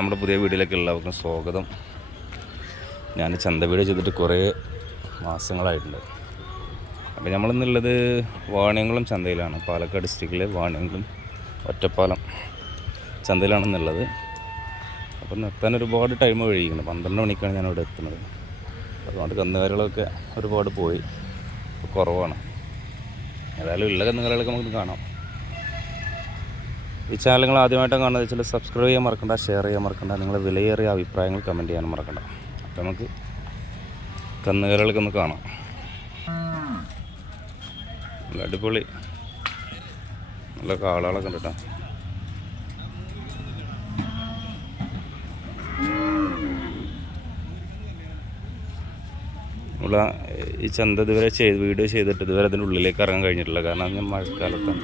നമ്മുടെ പുതിയ വീഡിയോയിലേക്ക് എല്ലാവർക്കും സ്വാഗതം. ഞാൻ ചന്ത വീഡിയോ ചെയ്തിട്ട് കുറേ മാസങ്ങളായിട്ടുണ്ട്. അപ്പോൾ നമ്മളിന്നുള്ളത് വാണിയംകുളം ചന്തയിലാണ്. പാലക്കാട് ഡിസ്ട്രിക്റ്റിലെ വാണിയംകുളം ഒറ്റപ്പാലം ചന്തയിലാണെന്നുള്ളത്. അപ്പം നിർത്താൻ ഒരുപാട് ടൈം കഴിയുന്നുണ്ട് പന്ത്രണ്ട് മണിക്കാണ് ഞാൻ ഇവിടെ എത്തുന്നത്. അതുകൊണ്ട് കന്നുകാലികളൊക്കെ ഒരുപാട് പോയി. കുറവാണ്. ഏതായാലും ഉള്ള കന്നുകാലികളൊക്കെ നമുക്ക് കാണാം. ഈ ചാനൽ നിങ്ങൾ കാണുന്നത് വെച്ചാൽ സബ്സ്ക്രൈബ് ചെയ്യാൻ മറക്കണ്ട ഷെയർ ചെയ്യാൻ മറക്കണ്ട നിങ്ങളുടെ വിലയേറിയ അഭിപ്രായങ്ങൾ കമന്റ് ചെയ്യാൻ മറക്കണ്ട. അപ്പോൾ നമുക്ക് കന്നുകാലികൾക്കൊന്ന് കാണാം. നല്ല അടിപൊളി. നല്ല കാളകളൊക്കെ ഉണ്ട് കേട്ടോ. നമ്മൾ ഈ ചന്ത ഇതുവരെ ചെയ്ത് വീഡിയോ ചെയ്തിട്ട് ഇതുവരെ അതിന്റെ ഉള്ളിലേക്ക് ഇറങ്ങാൻ കഴിഞ്ഞിട്ടില്ല. കാരണം ഞാൻ മഴക്കാലത്താണ്.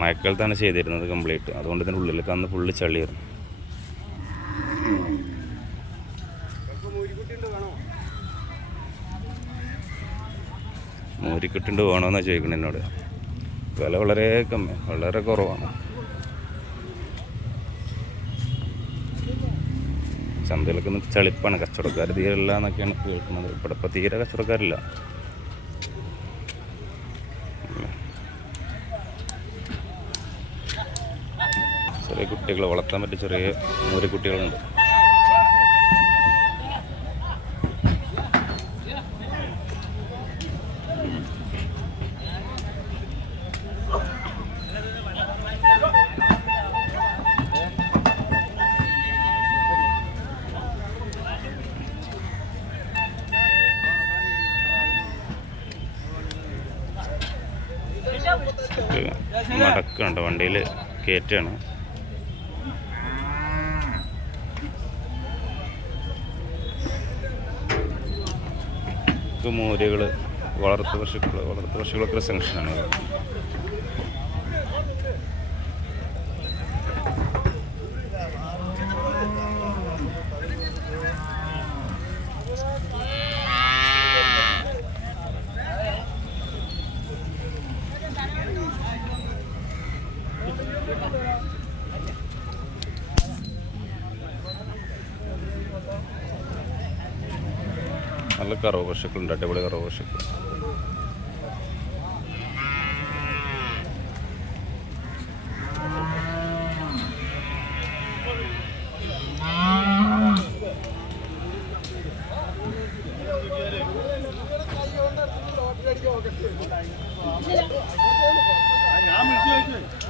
മഴക്കാലത്താണ് ചെയ്തിരുന്നത് കംപ്ലീറ്റ് അതുകൊണ്ട് ഇതിന്റെ ഉള്ളിൽ അന്ന് ഫുള്ള് ചളിയായിരുന്നു. മൂരിക്കിട്ടുണ്ട് വേണമെന്നാണ് ചോദിക്കുന്നത് എന്നോട്. വില വളരെ കമ്മി വളരെ കുറവാണ്. ചന്തയിലൊക്കെ ഒന്ന് ചളിപ്പാണ് കച്ചവടക്കാർ തീരല്ല എന്നൊക്കെയാണ് കേൾക്കുന്നത്. ഇവിടെ ഇപ്പം തീരെ കച്ചവടക്കാരില്ല. ചെറിയ കുട്ടികളെ വളർത്താൻ പറ്റിയ ചെറിയ മൂരി കുട്ടികളുണ്ട്. മടക്കുണ്ട് വണ്ടിയിൽ കയറ്റാണ് മൂര്യകൾ വളർത്തു പശുക്കൾ വളർത്തു പശുക്കളൊക്കെ സെങ്ഷനാണ്. നല്ല കറവ് പശുക്കളുണ്ട് അടിപൊളി കറവ് പശുക്കൾ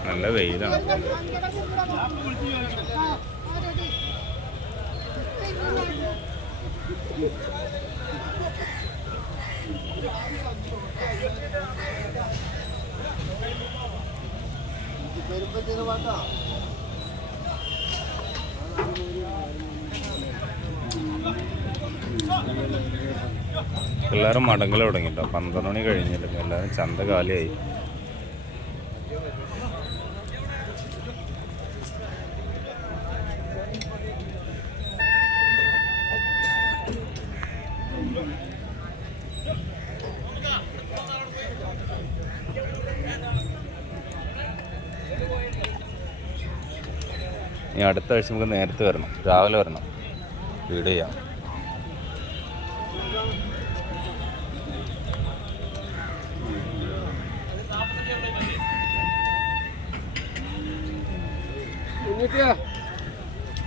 നല്ല വെയിലാണ് എല്ലാവരും മടങ്ങൽ തുടങ്ങിട്ടോ. പന്ത്രണ്ട് മണി കഴിഞ്ഞിട്ട് എല്ലാവരും ചന്ത കാലിയായി. ഇനി അടുത്ത ആഴ്ച നമുക്ക് നേരത്തെ വരണം. രാവിലെ വരണം. വീട് ചെയ്യാം.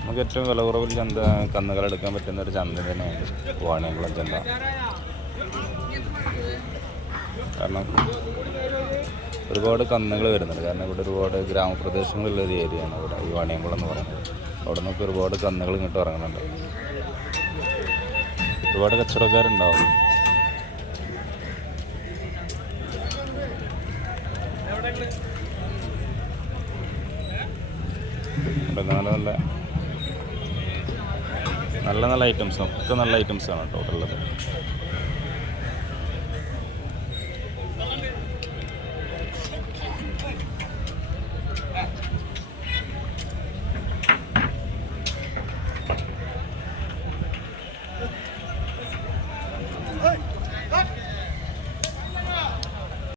നമുക്ക് ഏറ്റവും വില കുറവിൽ ചന്ത കന്നുകൾ എടുക്കാൻ പറ്റുന്ന ഒരു ചന്ത തന്നെയാണ് വാണിയംകുളം ചന്ത. കാരണം ഒരുപാട് കന്നുകൾ വരുന്നുണ്ട്. കാരണം ഇവിടെ ഒരുപാട് ഗ്രാമപ്രദേശങ്ങളുള്ള ഒരു ഏരിയയാണ് ഇവിടെ ഈ വാണിയംകുളം എന്ന് പറയുന്നത്. അവിടെ നിന്നൊക്കെ ഒരുപാട് കന്നുകൾ ഇങ്ങോട്ട് ഇറങ്ങുന്നുണ്ട്. ഒരുപാട് കച്ചവടക്കാരുണ്ടാവും. നല്ല നല്ല നല്ല നല്ല ഐറ്റംസ് ഒക്കെ നല്ല ഐറ്റംസാണ് ആണ് ഇവിടെ ഉള്ളത്.